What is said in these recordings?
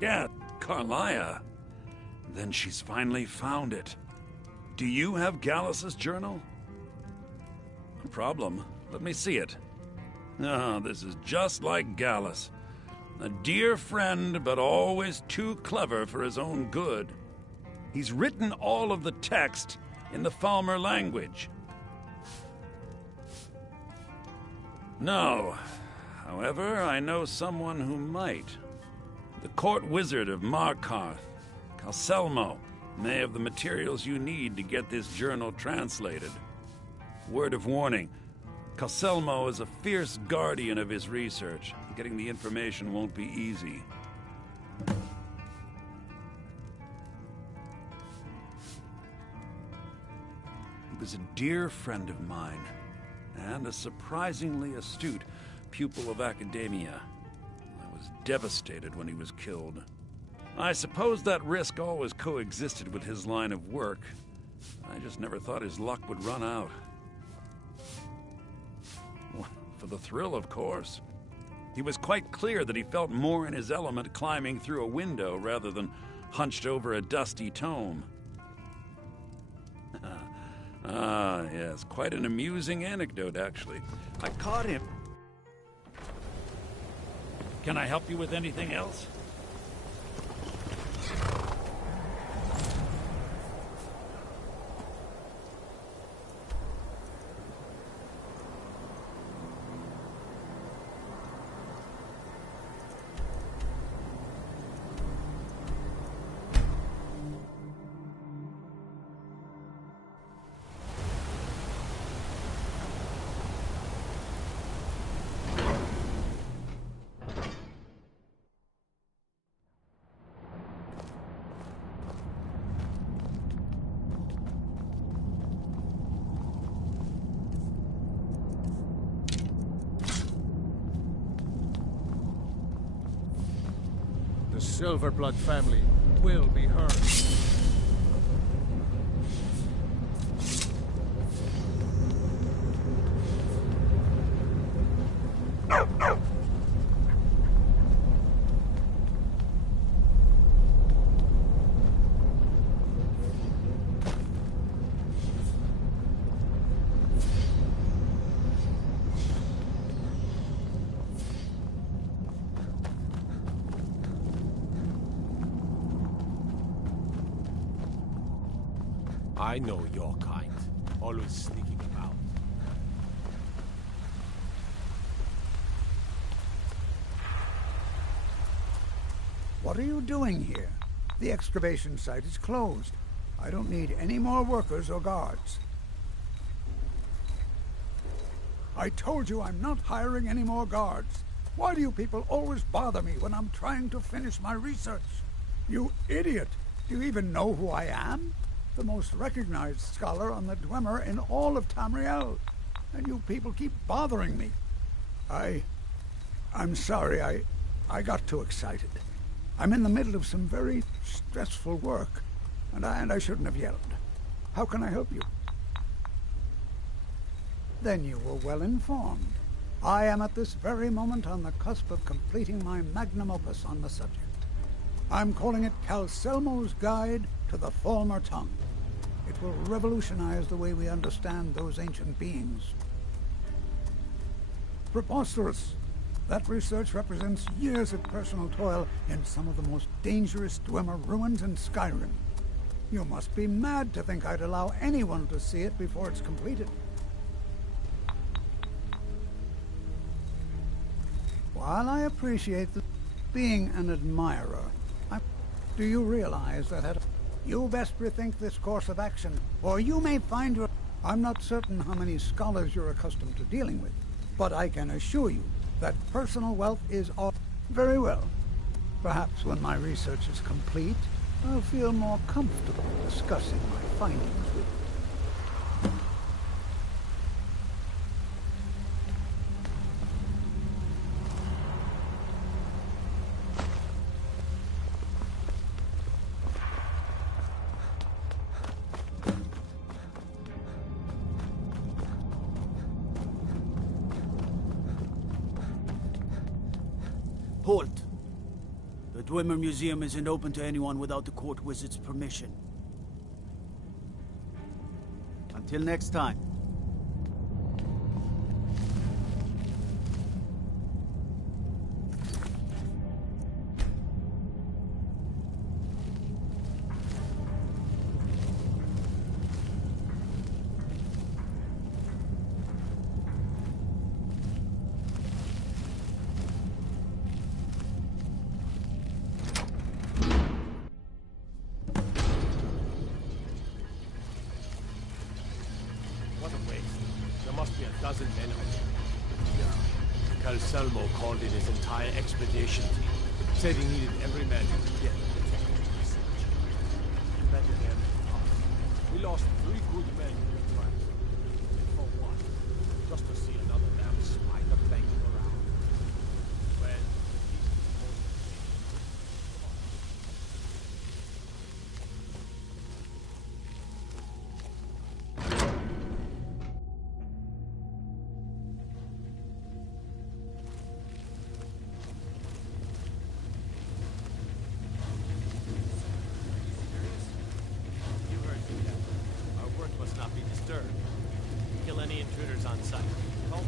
Yeah, Carlia. Then she's finally found it. Do you have Gallus's journal? No problem. Let me see it. Oh, this is just like Gallus. A dear friend, but always too clever for his own good. He's written all of the text in the Falmer language. No. However, I know someone who might. The court wizard of Markarth, Calselmo, may have the materials you need to get this journal translated. Word of warning, Calselmo is a fierce guardian of his research. Getting the information won't be easy. He was a dear friend of mine, and a surprisingly astute pupil of academia. I was devastated when he was killed. I suppose that risk always coexisted with his line of work. I just never thought his luck would run out. For the thrill, of course. He was quite clear that he felt more in his element climbing through a window rather than hunched over a dusty tome. Yes, quite an amusing anecdote, actually. I caught him. Can I help you with anything else? The Silverblood family will be heard. I know your kind. Always sneaking about. What are you doing here? The excavation site is closed. I don't need any more workers or guards. I told you I'm not hiring any more guards. Why do you people always bother me when I'm trying to finish my research? You idiot! Do you even know who I am? The most recognized scholar on the Dwemer in all of Tamriel. And you people keep bothering me. I'm sorry, I got too excited. I'm in the middle of some very stressful work, and I shouldn't have yelled. How can I help you? Then you were well informed. I am at this very moment on the cusp of completing my magnum opus on the subject. I'm calling it Calselmo's Guide to the Falmer Tongue. It will revolutionize the way we understand those ancient beings. Preposterous! That research represents years of personal toil in some of the most dangerous Dwemer ruins in Skyrim. You must be mad to think I'd allow anyone to see it before it's completed. While I appreciate being an admirer, do you realize that you best rethink this course of action, or you may find your... I'm not certain how many scholars you're accustomed to dealing with, but I can assure you that personal wealth is all... Very well. Perhaps when my research is complete, I'll feel more comfortable discussing my findings with you. Halt! The Dwemer Museum isn't open to anyone without the court wizard's permission. Until next time. What a waste. There must be a dozen men of it. Yeah. Calselmo called in his entire expedition team. Said he needed every man he could get to protect the research. That again, we lost 3 good men in the tracks. And for what? Just to see another damn spider banging around. Well, at least it's supposed to be. Come on. You heard me, Captain. Our work must not be disturbed. Kill any intruders on sight. Call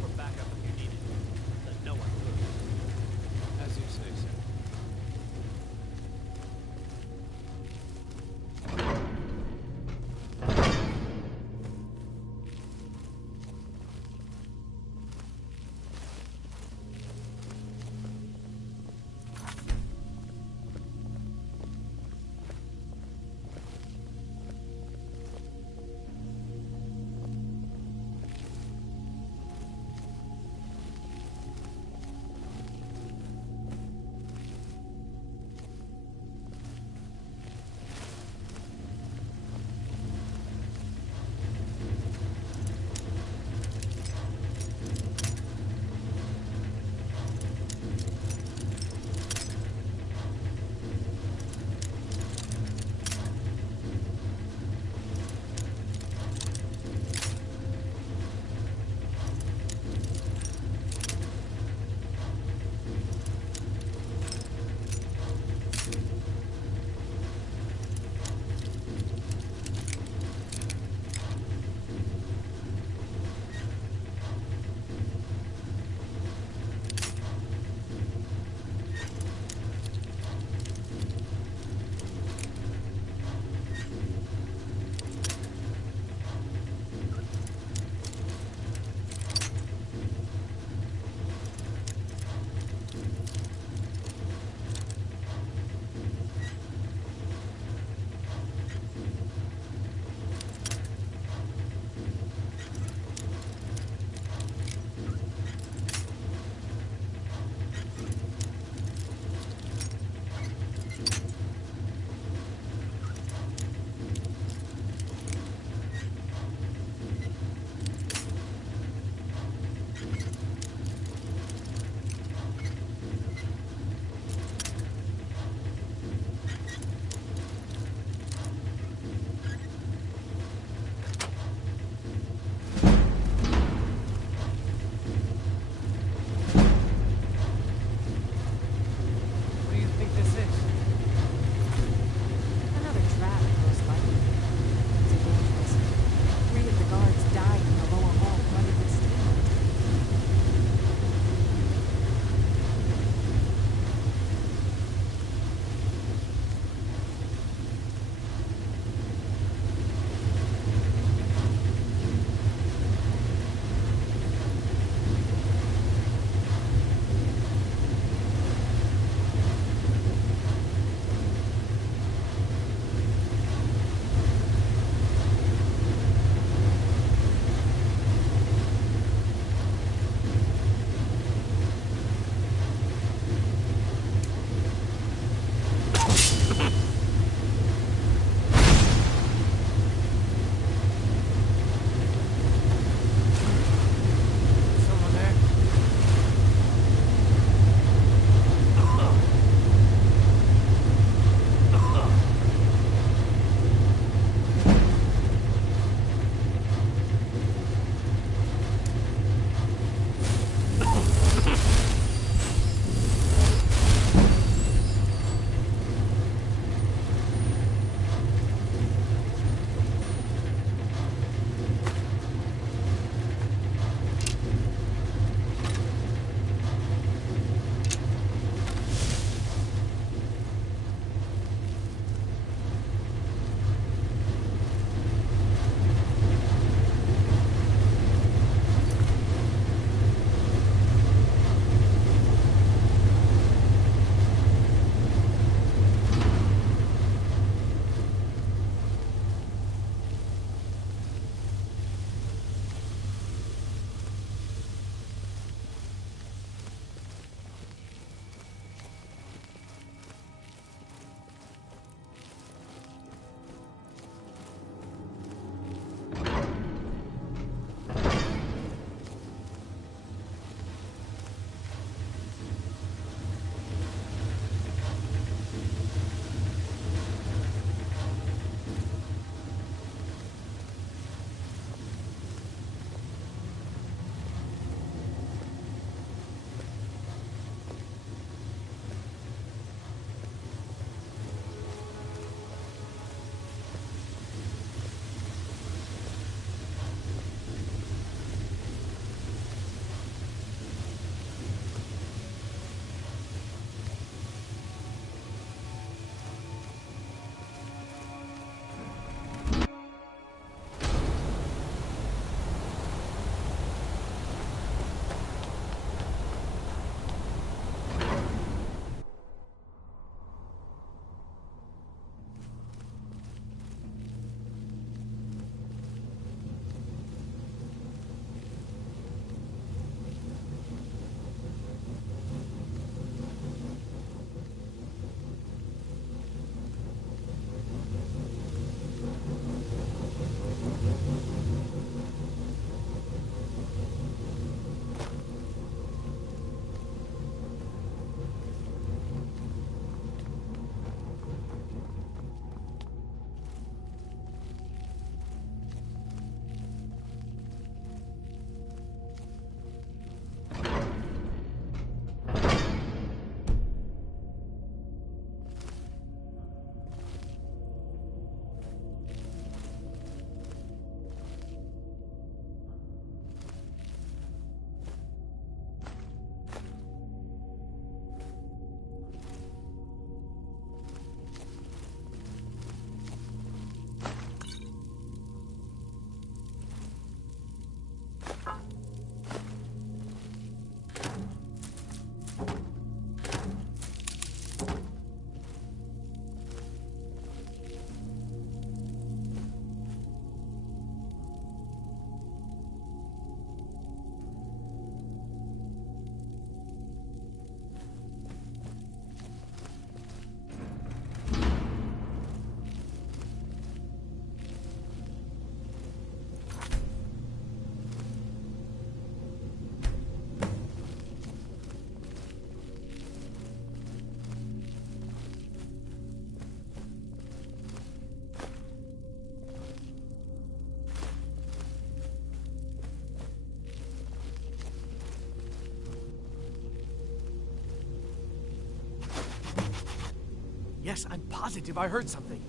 Yes, I'm positive I heard something.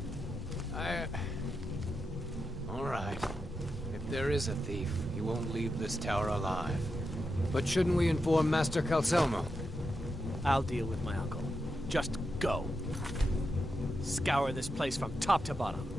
All right. If there is a thief, he won't leave this tower alive. But shouldn't we inform Master Calcelmo? I'll deal with my uncle. Just go. Scour this place from top to bottom.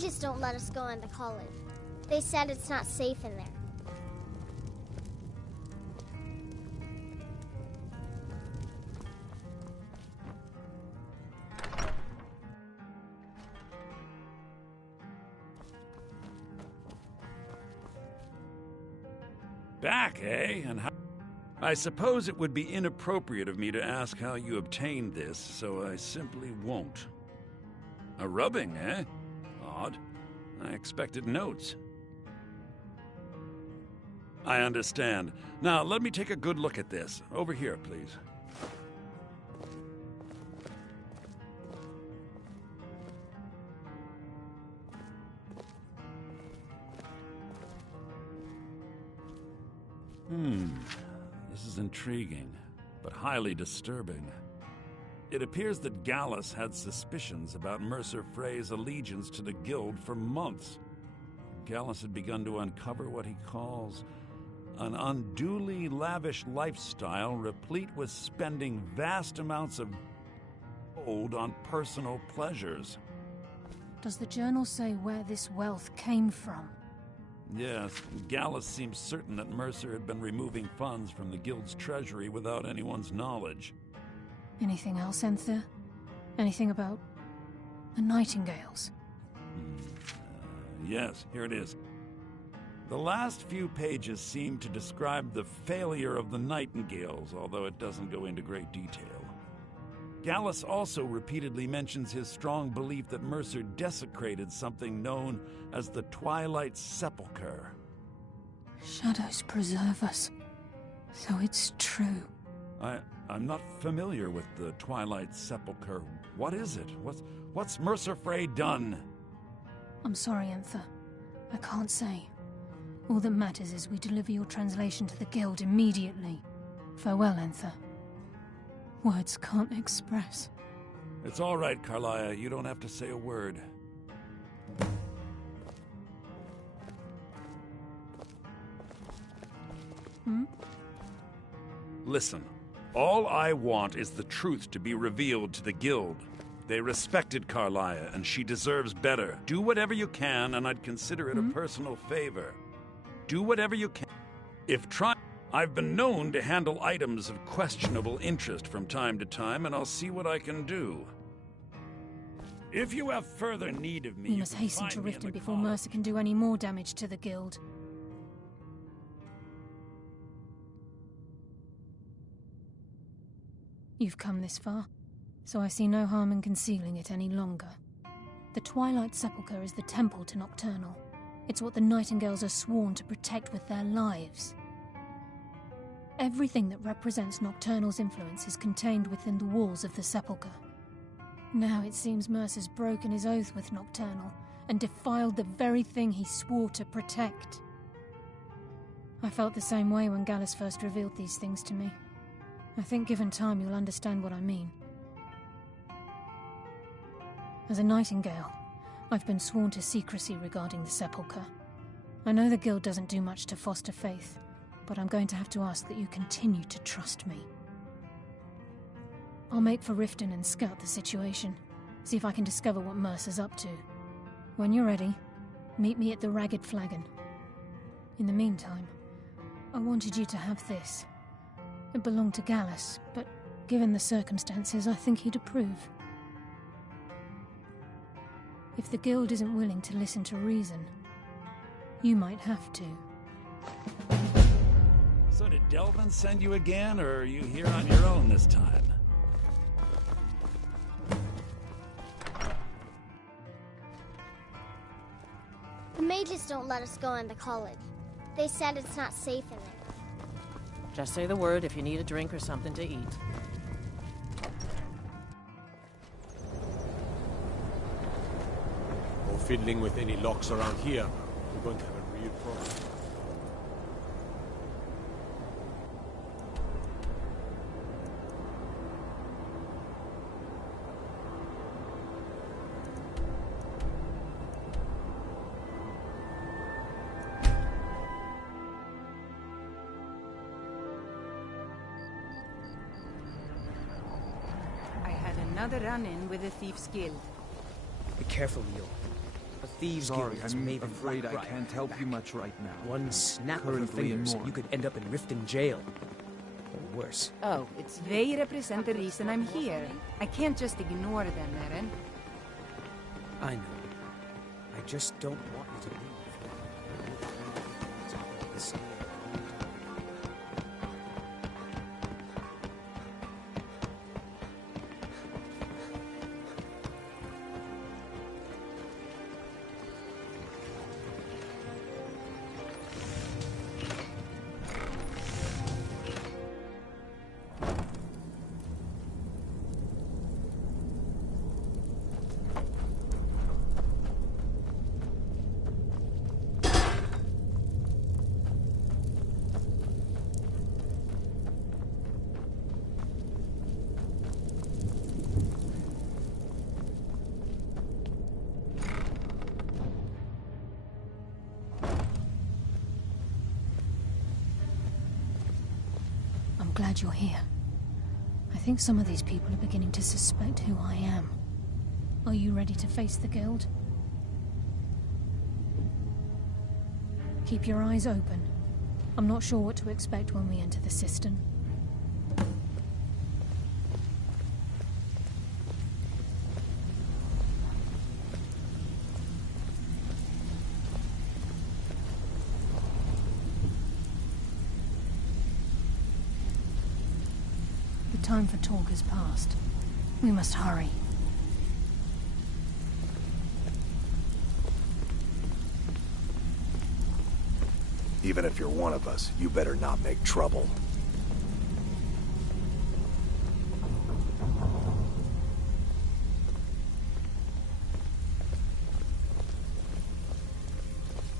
mages don't let us go into college. They said it's not safe in there. Back, eh? And how... I suppose it would be inappropriate of me to ask how you obtained this, so I simply won't. A rubbing, eh? Odd. I expected notes. I understand. Now, let me take a good look at this. Over here, please. This is intriguing, but highly disturbing. It appears that Gallus had suspicions about Mercer Frey's allegiance to the Guild for months. Gallus had begun to uncover what he calls an unduly lavish lifestyle replete with spending vast amounts of gold on personal pleasures. Does the journal say where this wealth came from? Yes, Gallus seems certain that Mercer had been removing funds from the Guild's treasury without anyone's knowledge. Anything else, Enther? Anything about the Nightingales? Yes, here it is. The last few pages seem to describe the failure of the Nightingales, although it doesn't go into great detail. Gallus also repeatedly mentions his strong belief that Mercer desecrated something known as the Twilight Sepulchre. Shadows preserve us. So it's true. I'm not familiar with the Twilight Sepulchre. What is it? What's Mercer Frey done? I'm sorry, Enther. I can't say. All that matters is we deliver your translation to the Guild immediately. Farewell, Enther. Words can't express. It's all right, Carlia. You don't have to say a word. Listen, all I want is the truth to be revealed to the Guild. They respected Carlia, and she deserves better. Do whatever you can, and I'd consider it a personal favor. Do whatever you can. If trying... I've been known to handle items of questionable interest from time to time, and I'll see what I can do. If you have further need of me, We must hasten to Riften before Mercer can do any more damage to the Guild. You've come this far, so I see no harm in concealing it any longer. The Twilight Sepulchre is the temple to Nocturnal. It's what the Nightingales are sworn to protect with their lives. Everything that represents Nocturnal's influence is contained within the walls of the Sepulchre. Now it seems Mercer's broken his oath with Nocturnal and defiled the very thing he swore to protect. I felt the same way when Gallus first revealed these things to me. I think given time you'll understand what I mean. As a Nightingale, I've been sworn to secrecy regarding the Sepulchre. I know the Guild doesn't do much to foster faith, but I'm going to have to ask that you continue to trust me. I'll make for Riften and scout the situation, see if I can discover what Mercer's up to. When you're ready, meet me at the Ragged Flagon. In the meantime, I wanted you to have this. It belonged to Gallus, but given the circumstances, I think he'd approve. If the Guild isn't willing to listen to reason, you might have to. So did Delvin send you again, or are you here on your own this time? The mages don't let us go into college. They said it's not safe in there. Just say the word if you need a drink or something to eat. Go fiddling with any locks around here. We're going to have a real problem. I had another run-in with the Thieves' Guild. Be careful, Leo. thieves' Sorry, guild is I'm Maven afraid I Blackbriar can't help you much right now. One snap of your Currently in fingers, mourning. you could end up in Riften jail. Or worse. Oh, it's they represent the reason I'm here. I can't just ignore them, Eren. I know. I just don't want you to leave. This- I'm glad you're here. I think some of these people are beginning to suspect who I am. Are you ready to face the guild? Keep your eyes open. I'm not sure what to expect when we enter the cistern. The time for talk has passed. We must hurry. Even if you're one of us, you better not make trouble.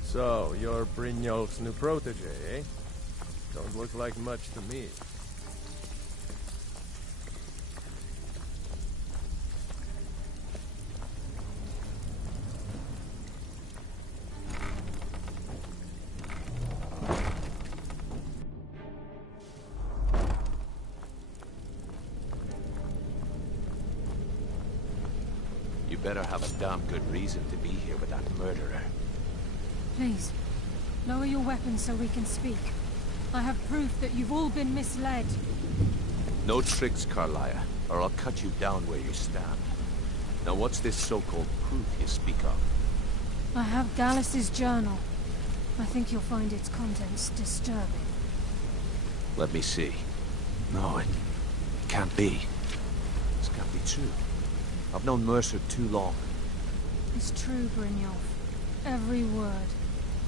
So, you're Brynjolf's new protege, eh? Don't look like much to me. You better have a damn good reason to be here with that murderer. Please, lower your weapons so we can speak. I have proof that you've all been misled. No tricks, Carlia, or I'll cut you down where you stand. Now what's this so-called proof you speak of? I have Gallus's journal. I think you'll find its contents disturbing. Let me see. No, it can't be. This can't be true. I've known Mercer too long. It's true, Brynjolf. Every word.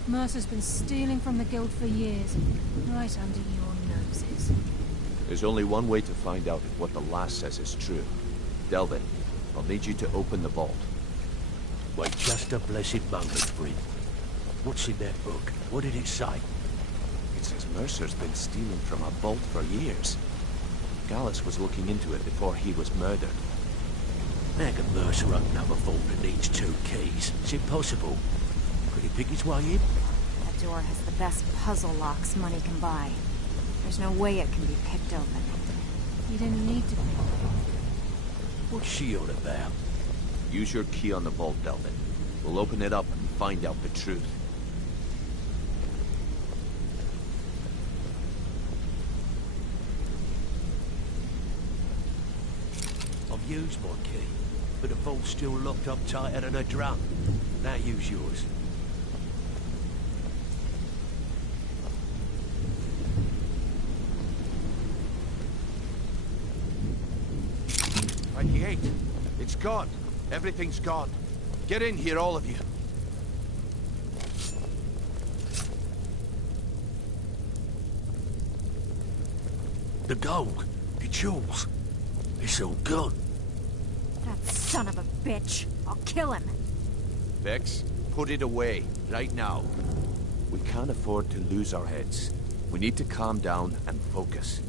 Mercer's been stealing from the guild for years, right under your noses. There's only one way to find out if what the lass says is true. Delvin, I'll need you to open the vault. Wait just a blessed moment, Bryn. What's in that book? What did it say? It says Mercer's been stealing from our vault for years. Gallus was looking into it before he was murdered. How can Mercer open up a vault that needs 2 keys? It's impossible. Could he pick his way in? That door has the best puzzle locks money can buy. There's no way it can be picked open. You didn't need to be. What's she on about? Use your key on the vault, Delvin. We'll open it up and find out the truth. I've used my key, but the vault's still locked up tighter than a drum. Now use yours. Right, the gate. It's gone. Everything's gone. Get in here, all of you. The gold, the jewels, it's all gone. That son of a bitch. I'll kill him. Vex, put it away, right now. We can't afford to lose our heads. We need to calm down and focus.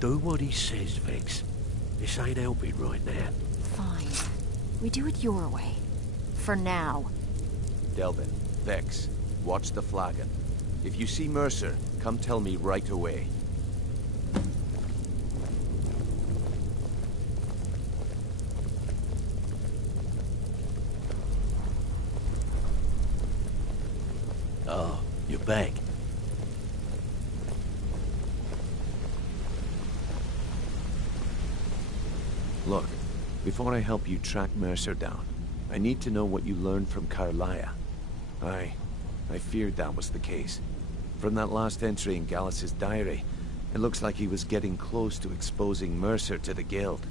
Do what he says, Vex. This ain't helping right now. Fine. We do it your way. For now. Delvin, Vex, watch the flagon. If you see Mercer, come tell me right away. Oh, you're back. Look, before I help you track Mercer down, I need to know what you learned from Carlia. I feared that was the case. From that last entry in Gallus's diary, it looks like he was getting close to exposing Mercer to the Guild.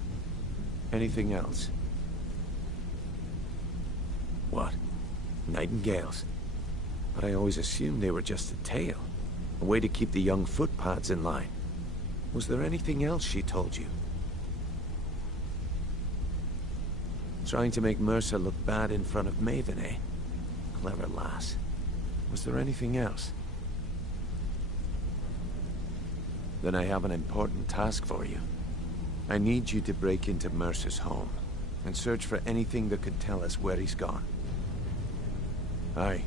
Anything else? What? Nightingales? But I always assumed they were just a tale. A way to keep the young footpads in line. Was there anything else she told you? Trying to make Mercer look bad in front of Maven, eh? Clever lass. Was there anything else? Then I have an important task for you. I need you to break into Mercer's home and search for anything that could tell us where he's gone. Aye.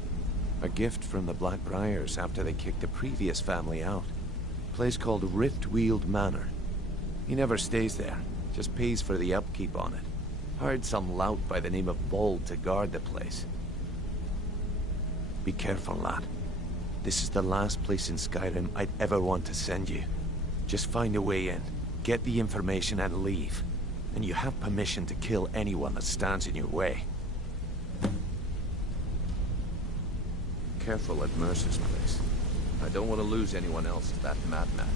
A gift from the Blackbriars after they kicked the previous family out. A place called Riftweald Manor. He never stays there, just pays for the upkeep on it. Hired some lout by the name of Bold to guard the place. Be careful, lad. This is the last place in Skyrim I'd ever want to send you. Just find a way in, get the information and leave. And you have permission to kill anyone that stands in your way. Careful at Mercer's place. I don't want to lose anyone else to that madman.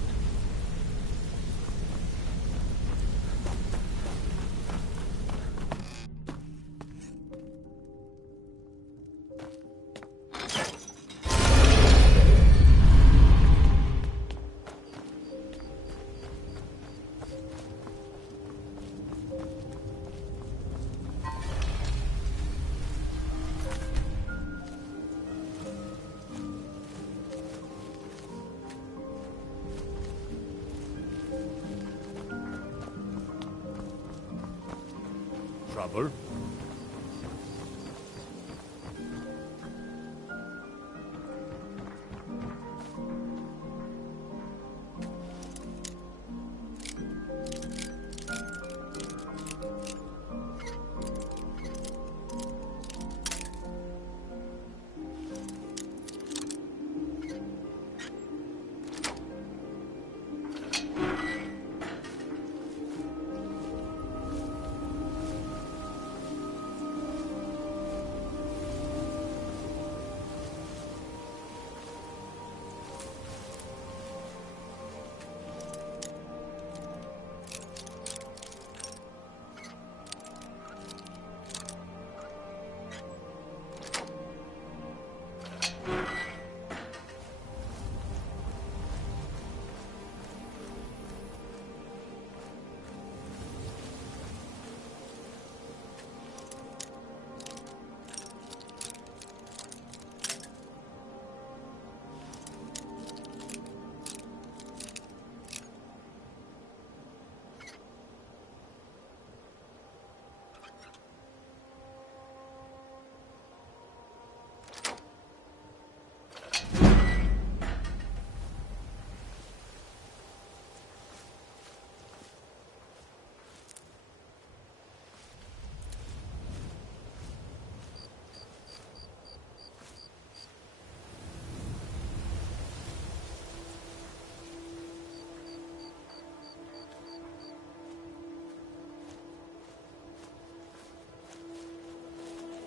Trouble?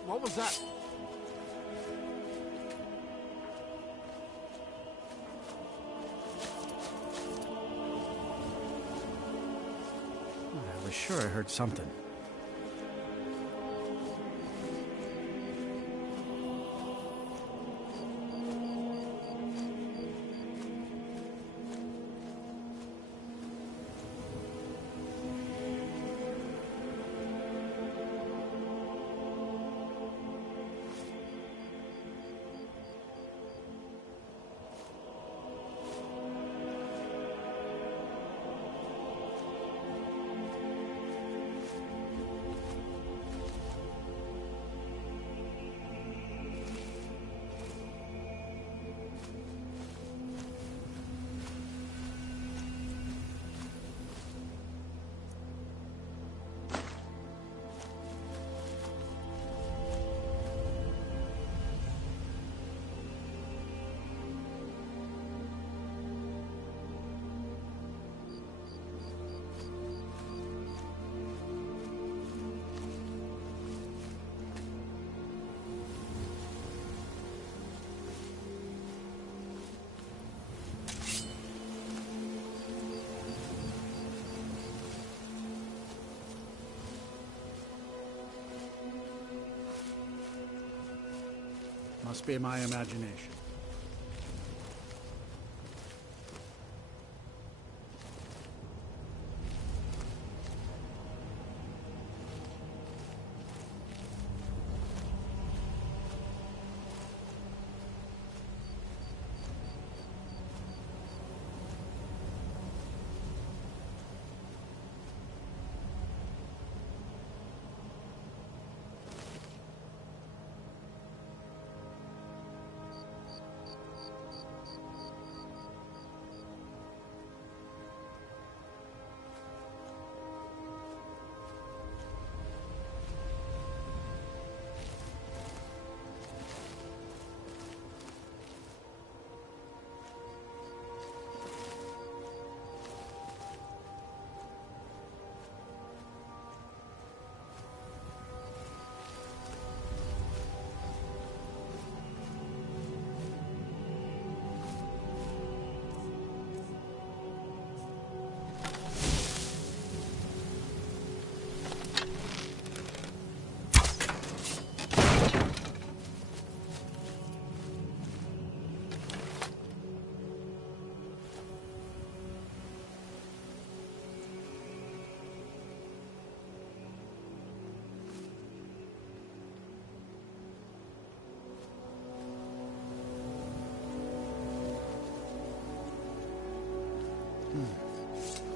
What was that? I was sure I heard something. must be my imagination.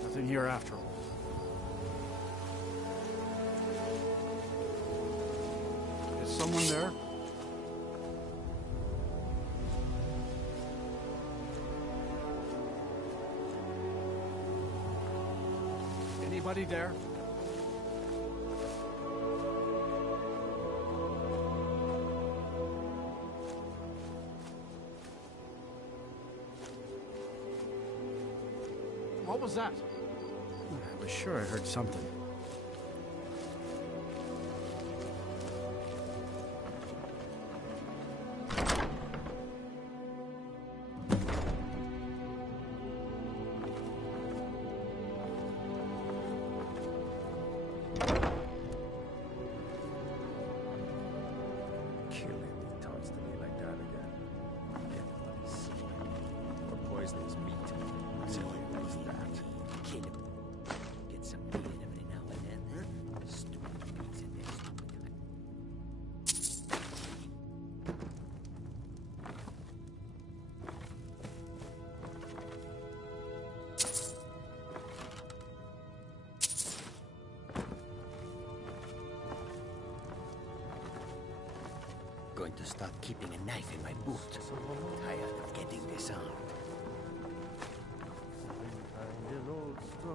Nothing here after all. Is someone there? Anybody there? What was that? I was sure I heard something. Kill him, he talks to me like that again. Get bloody sick. Or poison his meat. Silly as that. Kill him. Get some feeling every now and then, huh? Stupid pigs in their stupid hut. Going to start keeping a knife in my boot. Tired of getting disarmed. I'll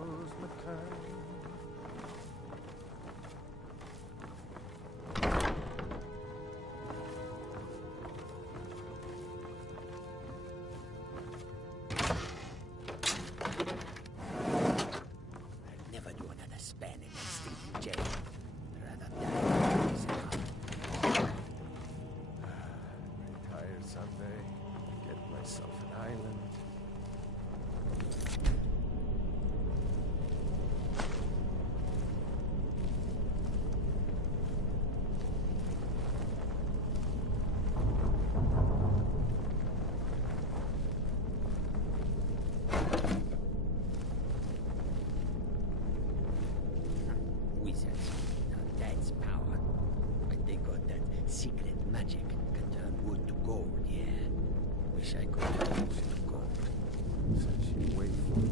never do another span in that stinking jail. Rather die than lose it. Retire someday. Get myself an island. Wizards. Now that's power. But they got that secret magic. Can turn wood to gold, yeah. Wish I could turn wood to gold. Said she'd wait for me.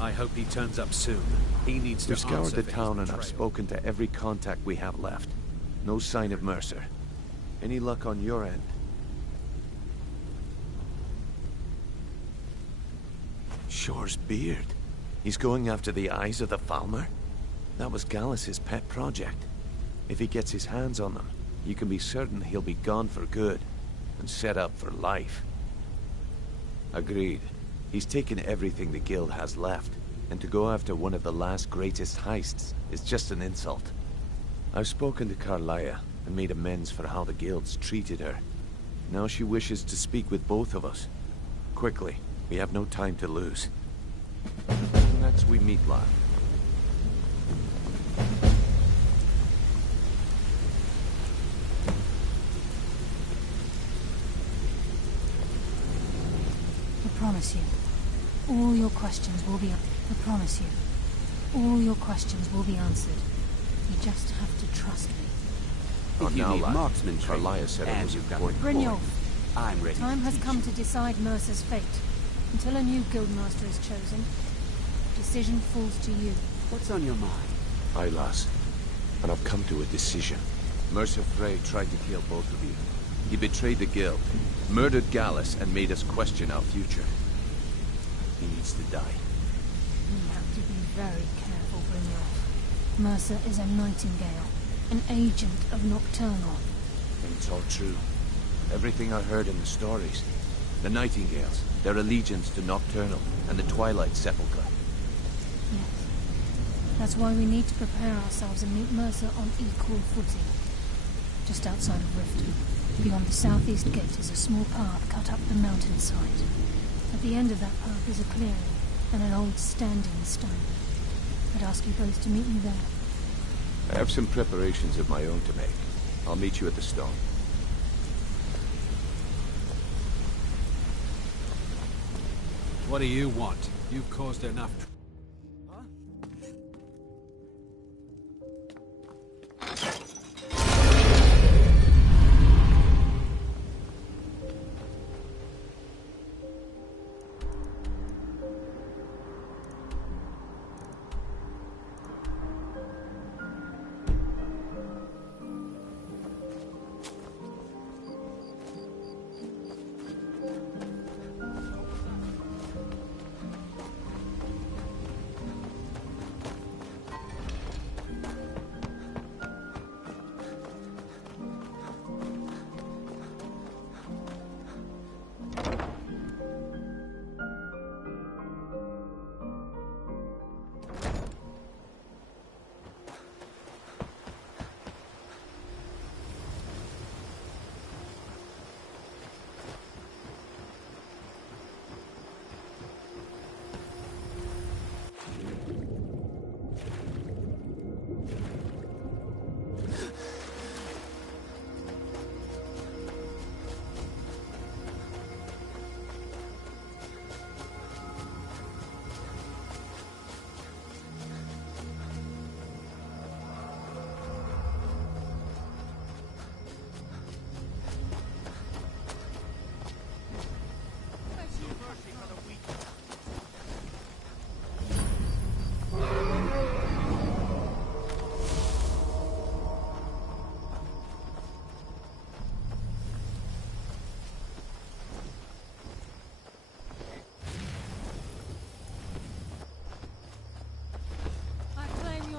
I hope he turns up soon. He needs to We've scoured answer the for his town and betrayal. I've spoken to every contact we have left. No sign of Mercer. Any luck on your end? Shore's beard. He's going after the eyes of the Falmer? That was Gallus's pet project. If he gets his hands on them, you can be certain he'll be gone for good, and set up for life. Agreed. He's taken everything the guild has left, and to go after one of the last greatest heists is just an insult. I've spoken to Carlia, and made amends for how the guilds treated her. Now she wishes to speak with both of us. Quickly, we have no time to lose. Next we meet, lad. I promise you, all your questions will be... I promise you, all your questions will be answered. You just have to trust me. Oh, If you now, need lad. marksman training, Carlia said it and was you've got point Brynjolf, I'm ready. time to has teach come you. to decide Mercer's fate. Until a new guildmaster is chosen, the decision falls to you. What's on your mind? Aye, lass. And I've come to a decision. Mercer Frey tried to kill both of you. He betrayed the guild, murdered Gallus, and made us question our future. He needs to die. You have to be very careful, Brynjolf. Mercer is a nightingale, an agent of Nocturnal. And it's all true. Everything I heard in the stories. The Nightingales, their allegiance to Nocturnal, and the Twilight Sepulchre. Yes. That's why we need to prepare ourselves and meet Mercer on equal footing. Just outside of Riften, beyond the southeast gate is a small path cut up the mountainside. At the end of that path is a clearing, and an old standing stone. I'd ask you both to meet me there. I have some preparations of my own to make. I'll meet you at the stone. What do you want? You've caused enough trouble.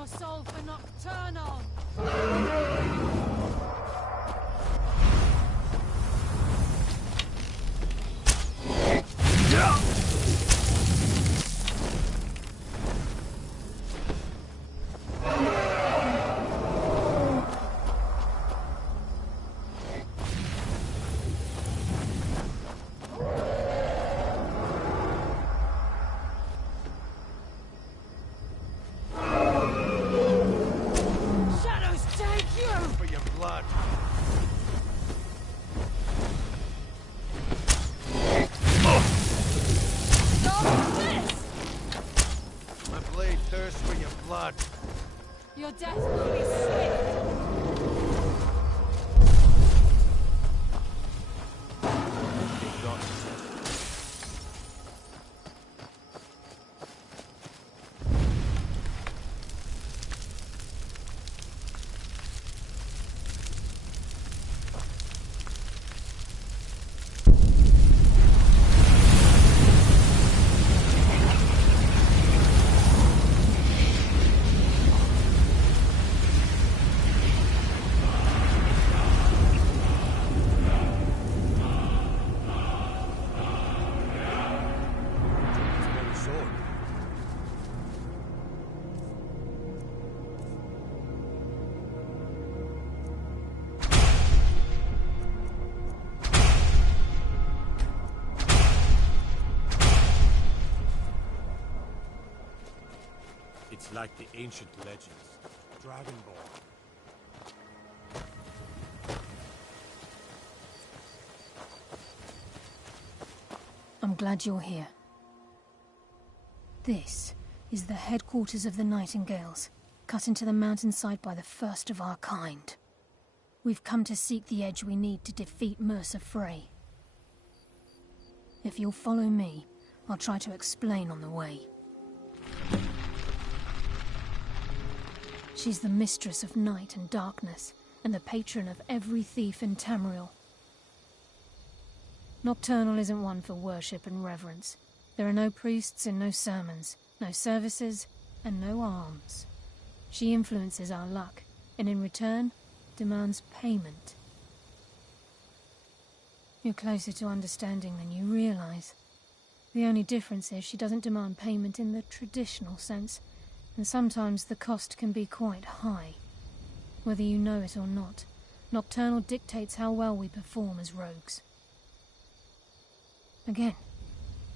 Soul for Nocturnal! Your death will be swift. It's like the ancient legends. Dragonborn. I'm glad you're here. This is the headquarters of the Nightingales, cut into the mountainside by the first of our kind. We've come to seek the edge we need to defeat Mercer Frey. If you'll follow me, I'll try to explain on the way. She's the mistress of night and darkness, and the patron of every thief in Tamriel. Nocturnal isn't one for worship and reverence. There are no priests and no sermons, no services, and no alms. She influences our luck, and in return, demands payment. You're closer to understanding than you realize. The only difference is she doesn't demand payment in the traditional sense, and sometimes the cost can be quite high. Whether you know it or not, Nocturnal dictates how well we perform as rogues. Again,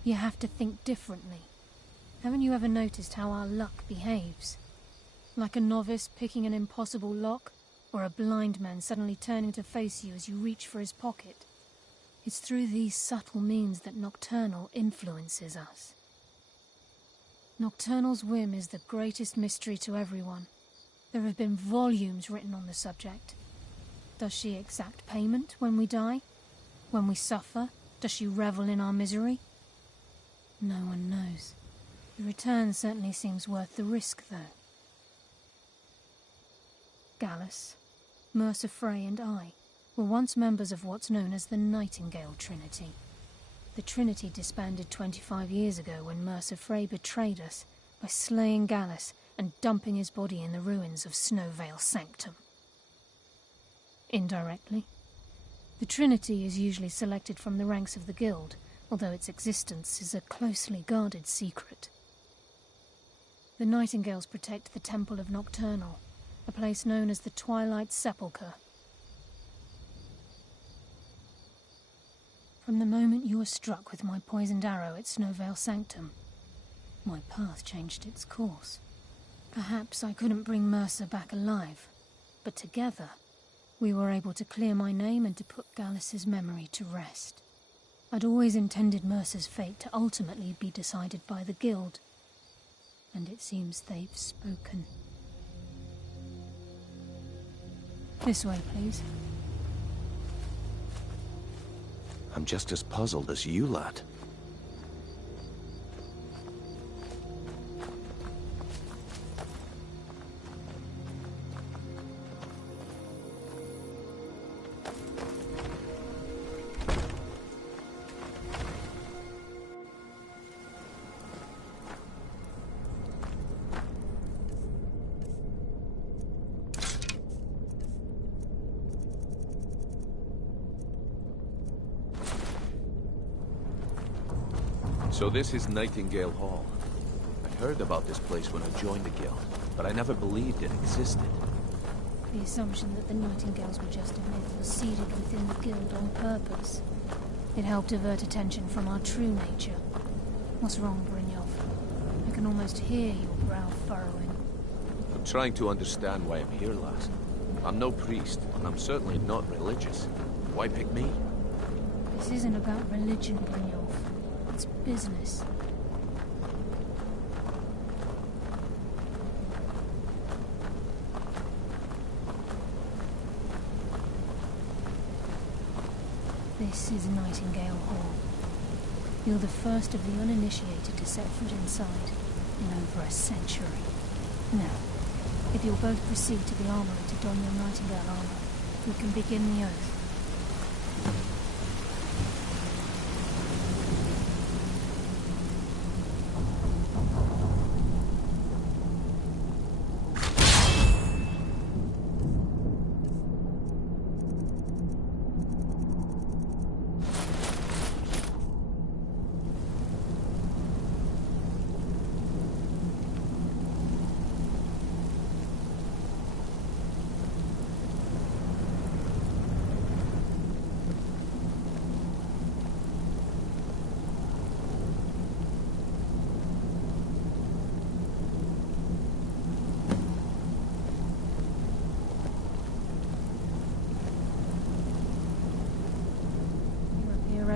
you have to think differently. Haven't you ever noticed how our luck behaves? Like a novice picking an impossible lock, or a blind man suddenly turning to face you as you reach for his pocket. It's through these subtle means that Nocturnal influences us. Nocturnal's whim is the greatest mystery to everyone. There have been volumes written on the subject. Does she exact payment when we die? When we suffer? Does she revel in our misery? No one knows. The return certainly seems worth the risk, though. Gallus, Mercer Frey and I were once members of what's known as the Nightingale Trinity. The Trinity disbanded 25 years ago when Mercer Frey betrayed us by slaying Gallus and dumping his body in the ruins of Snowvale Sanctum. Indirectly, the Trinity is usually selected from the ranks of the Guild, although its existence is a closely guarded secret. The Nightingales protect the Temple of Nocturnal, a place known as the Twilight Sepulchre. From the moment you were struck with my poisoned arrow at Snowvale Sanctum, my path changed its course. Perhaps I couldn't bring Mercer back alive, but together we were able to clear my name and to put Gallus's memory to rest. I'd always intended Mercer's fate to ultimately be decided by the Guild, and it seems they've spoken. This way, please. I'm just as puzzled as you, lad. So this is Nightingale Hall. I heard about this place when I joined the Guild, but I never believed it existed. The assumption that the Nightingales were just a myth was seeded within the Guild on purpose. It helped divert attention from our true nature. What's wrong, Brynjolf? I can almost hear your brow furrowing. I'm trying to understand why I'm here, lass. I'm no priest, and I'm certainly not religious. Why pick me? This isn't about religion, Brynjolf. It's business. This is Nightingale Hall. You're the first of the uninitiated to set foot inside in over a century. Now, if you'll both proceed to the armory to don your Nightingale armor, we can begin the oath.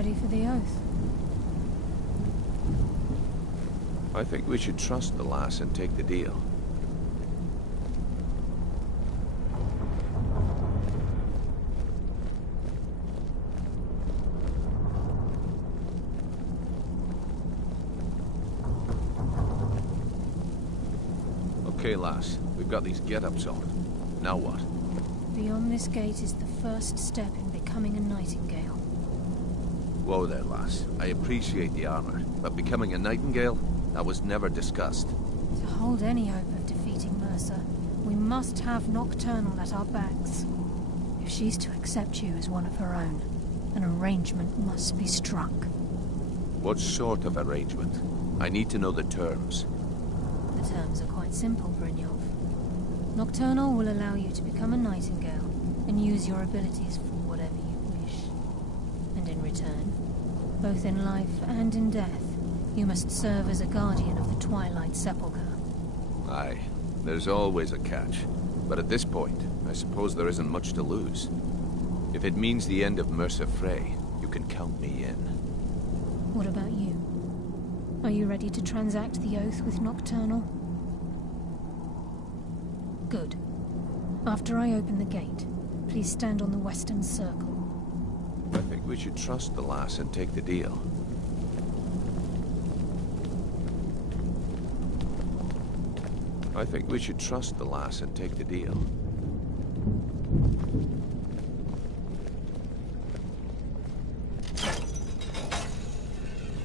ready for the oath? I think we should trust the lass and take the deal. Okay, lass. We've got these get-ups on. Now what? Beyond this gate is the first step in becoming a nightingale. Whoa there, lass. I appreciate the armor, but becoming a nightingale? That was never discussed. To hold any hope of defeating Mercer, we must have Nocturnal at our backs. If she's to accept you as one of her own, an arrangement must be struck. What sort of arrangement? I need to know the terms. The terms are quite simple, Brynjolf. Nocturnal will allow you to become a nightingale and use your abilities for whatever you wish. And in return, both in life and in death, you must serve as a guardian of the Twilight Sepulchre. Aye, there's always a catch. But at this point, I suppose there isn't much to lose. If it means the end of Mercer Frey, you can count me in. What about you? Are you ready to transact the oath with Nocturnal? Good. After I open the gate, please stand on the western circle. I think we should trust the lass and take the deal. I think we should trust the lass and take the deal.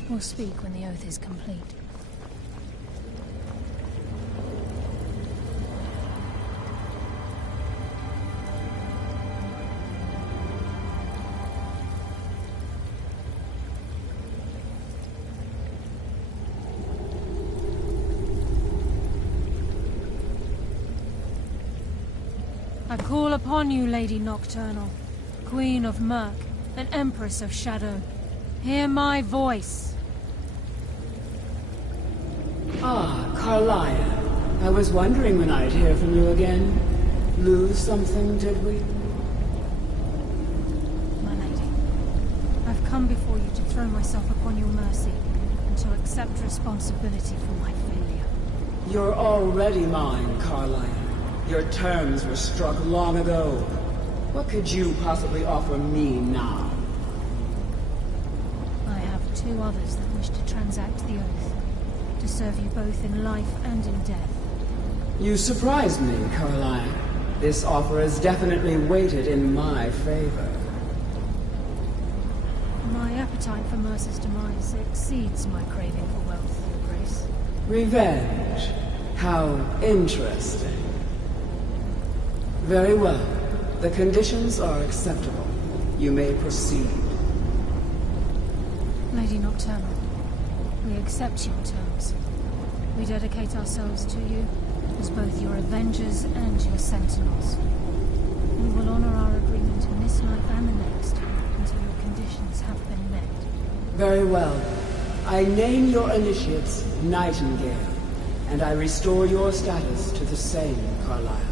We'll speak when the oath is complete. I call upon you, Lady Nocturnal, Queen of Murk, and Empress of Shadow. Hear my voice. Ah, Carlia. I was wondering when I'd hear from you again. Lose something, did we? My lady, I've come before you to throw myself upon your mercy and to accept responsibility for my failure. You're already mine, Carlia. Your terms were struck long ago. What could you possibly offer me now? I have two others that wish to transact the oath, to serve you both in life and in death. You surprise me, Carlia. This offer is definitely weighted in my favor. My appetite for Mercer's demise exceeds my craving for wealth, Your Grace. Revenge. How interesting. Very well. The conditions are acceptable. You may proceed. Lady Nocturnal, we accept your terms. We dedicate ourselves to you as both your avengers and your sentinels. We will honor our agreement in this life and the next until your conditions have been met. Very well. I name your initiates Nightingale, and I restore your status to the same, Carlisle.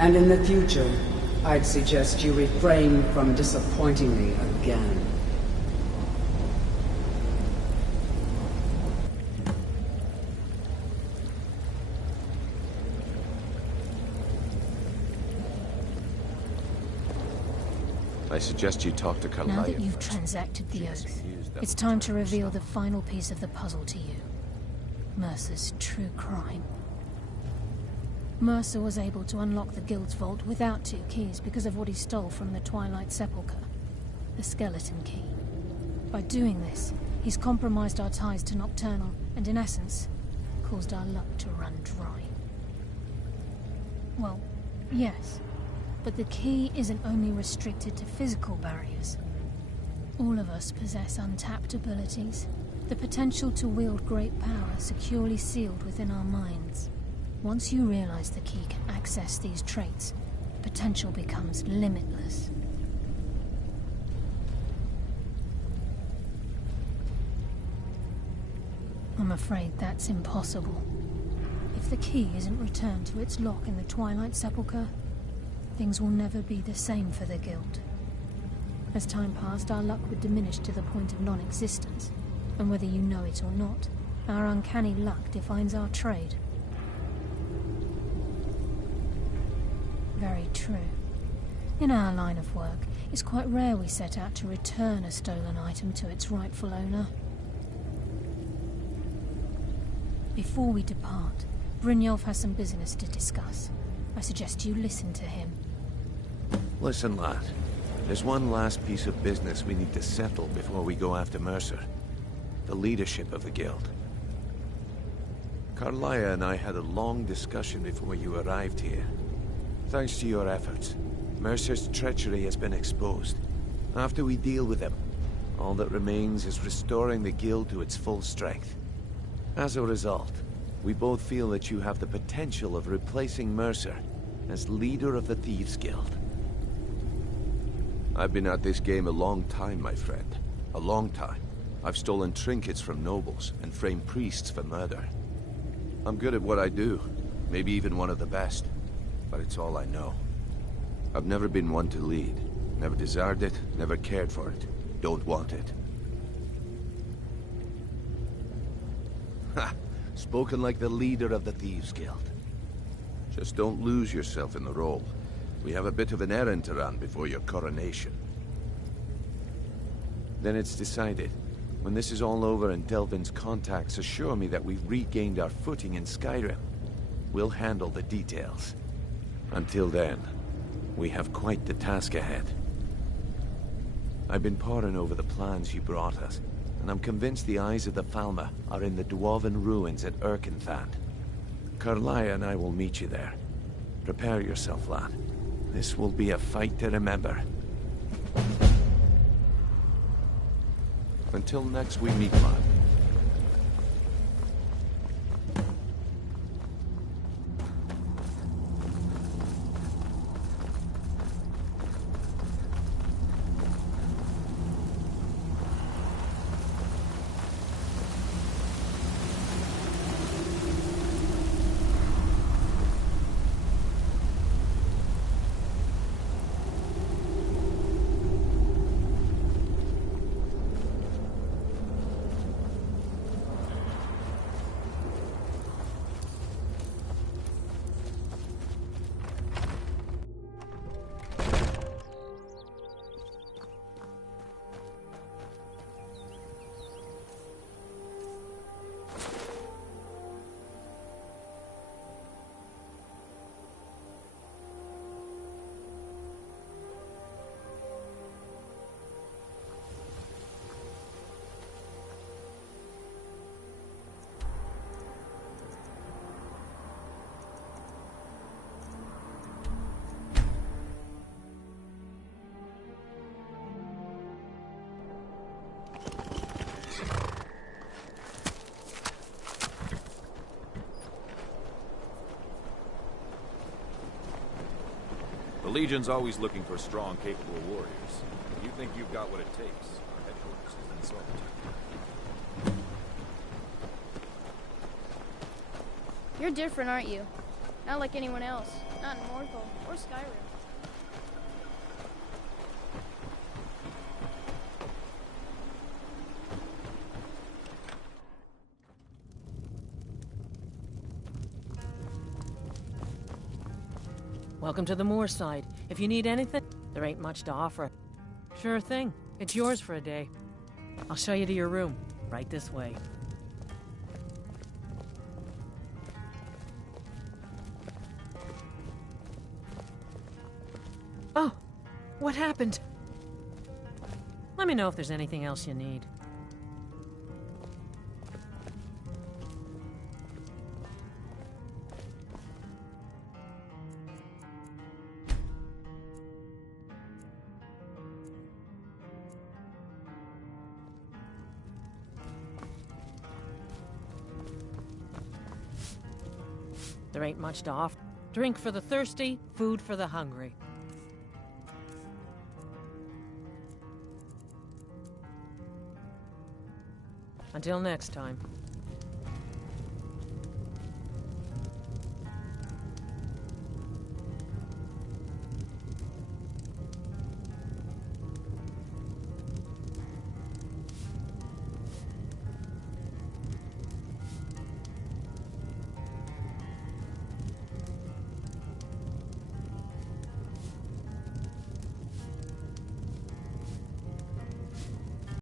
And in the future, I'd suggest you refrain from disappointing me again. I suggest you talk to Carlisle. Now that you've transacted the oath, it's time to reveal the final piece of the puzzle to you. Mercer's true crime. Mercer was able to unlock the Guild's vault without two keys because of what he stole from the Twilight Sepulchre, the skeleton key. By doing this, he's compromised our ties to Nocturnal and, in essence, caused our luck to run dry. Well, yes, but the key isn't only restricted to physical barriers. All of us possess untapped abilities, the potential to wield great power securely sealed within our minds. Once you realize the key can access these traits, potential becomes limitless. I'm afraid that's impossible. If the key isn't returned to its lock in the Twilight Sepulchre, things will never be the same for the Guild. As time passed, our luck would diminish to the point of non-existence. And whether you know it or not, our uncanny luck defines our trade. Very true. In our line of work, it's quite rare we set out to return a stolen item to its rightful owner. Before we depart, Brynjolf has some business to discuss. I suggest you listen to him. Listen, lad. There's one last piece of business we need to settle before we go after Mercer. The leadership of the guild. Carlia and I had a long discussion before you arrived here. Thanks to your efforts, Mercer's treachery has been exposed. After we deal with him, all that remains is restoring the guild to its full strength. As a result, we both feel that you have the potential of replacing Mercer as leader of the Thieves' Guild. I've been at this game a long time, my friend. A long time. I've stolen trinkets from nobles and framed priests for murder. I'm good at what I do, maybe even one of the best, but it's all I know. I've never been one to lead. Never desired it, never cared for it. Don't want it. Ha! Spoken like the leader of the Thieves' Guild. Just don't lose yourself in the role. We have a bit of an errand to run before your coronation. Then it's decided. When this is all over and Delvin's contacts assure me that we've regained our footing in Skyrim, we'll handle the details. Until then, we have quite the task ahead. I've been poring over the plans you brought us, and I'm convinced the eyes of the Falmer are in the Dwarven ruins at Erkenthand. Carlia and I will meet you there. Prepare yourself, lad. This will be a fight to remember. Until next we meet, lad. The Legion's always looking for strong, capable warriors. If you think you've got what it takes, our headquarters has been sold. You're different, aren't you? Not like anyone else. Not in Morthal or Skyrim. Welcome to the Moorside. If you need anything, there ain't much to offer. Sure thing. It's yours for a day. I'll show you to your room. Right this way. Oh, what happened? Let me know if there's anything else you need. There ain't much to offer. Drink for the thirsty, food for the hungry. Until next time.